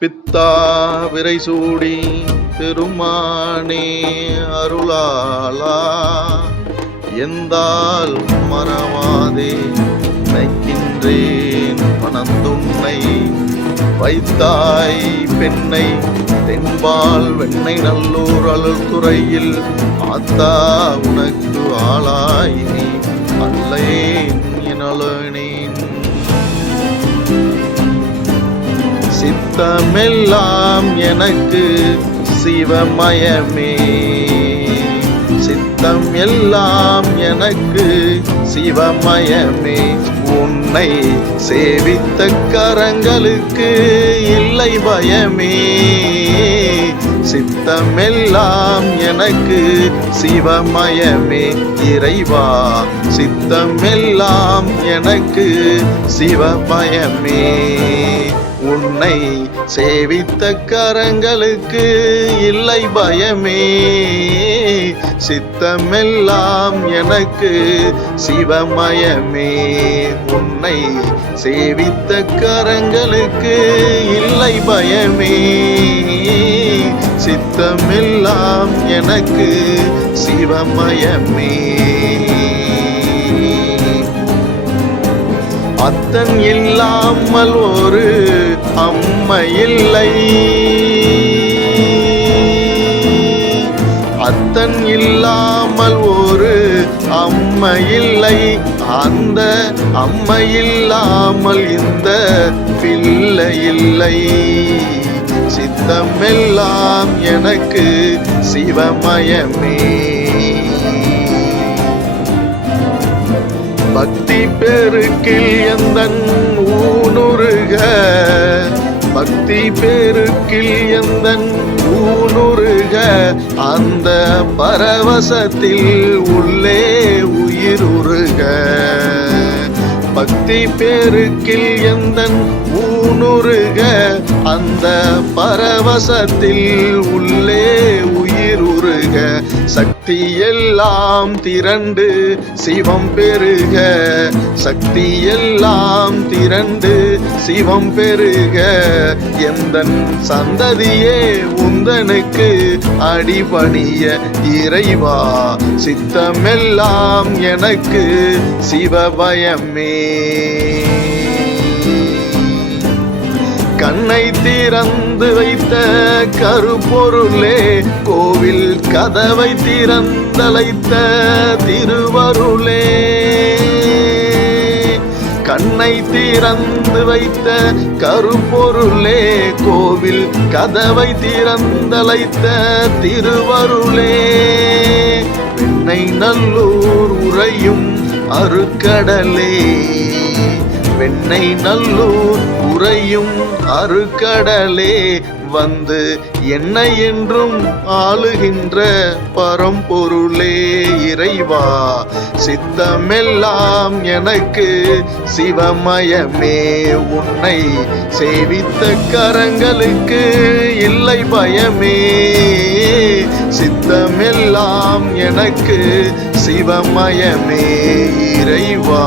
பித்தா விரைசூடி பெருமானே அருளாளா எந்தால் மறவாதே நினைக்கின்றேன் மனந்துன்னை வைத்தாய் பெண்ணை தென்பால் வெண்ணை நல்லூர் அருள்துறையில் ஆத்தா உனக்கு ஆளாய் நீ அல்லேன் எனலேனேன். சித்தமெல்லாம் எனக்கு சிவமயமே, சித்தம் எல்லாம் எனக்கு சிவமயமே. உன்னை சேவித்த கரங்களுக்கு இல்லை பயமே. சித்தமெல்லாம் எனக்கு சிவமயமே இறைவா, சித்தமெல்லாம் எனக்கு சிவமயமே. உன்னை சேவித்த கரங்களுக்கு இல்லை பயமே. சித்தமெல்லாம் எனக்கு சிவமயமே. உன்னை சேவித்த கரங்களுக்கு இல்லை பயமே. சித்தமெல்லாம் எனக்கு சிவமயமே. அத்தன் இல்லாமல் ஒரு அம்மை இல்லை, அத்தன் இல்லாமல் ஒரு அம்மை இல்லை. அந்த அம்மை இல்லாமல் இந்த பிள்ளை இல்லை. சித்தமெல்லாம் எனக்கு சிவமயமே. பக்தி பெருக்கில் எந்தன் ஊனுருக, பக்தி பெருக்கில் எந்தன் ஊனுருக. அந்த பரவசத்தில் உள்ளே உயிருருக. பக்தி பெருக்கில் எந்தன் ஊனுருக. அந்த பரவசத்தில் உள்ளே உயிருருக. சக்தி எல்லாம் திரண்டு சிவம் பெருக, சக்தி எல்லாம் திரண்டு சிவம் பெருக. எந்தன் சந்ததியே உந்தனுக்கு அடிபணிய இறைவா, சித்தமெல்லாம் எனக்கு சிவபயமே. கண்ணை திறந்து வைத்த கருப்பொருளே, கோவில் கதவை திறந்தழைத்த திருவருளே. கண்ணை திறந்து வைத்த கருப்பொருளே, கோவில் கதவை திறந்தழைத்த திருவருளே. வெண்ணை நல்லூர் உறையும் அருக்கடலே, வெண்ணை நல்லூர் உறையும் அருக்கடலே. வந்து என்னை என்றும் ஆளுகின்ற பரம்பொருளே இறைவா, சித்தமெல்லாம் எனக்கு சிவமயமே. உன்னை சேவித்த கரங்களுக்கு இல்லை பயமே. சித்தமெல்லாம் எனக்கு சிவமயமே இறைவா.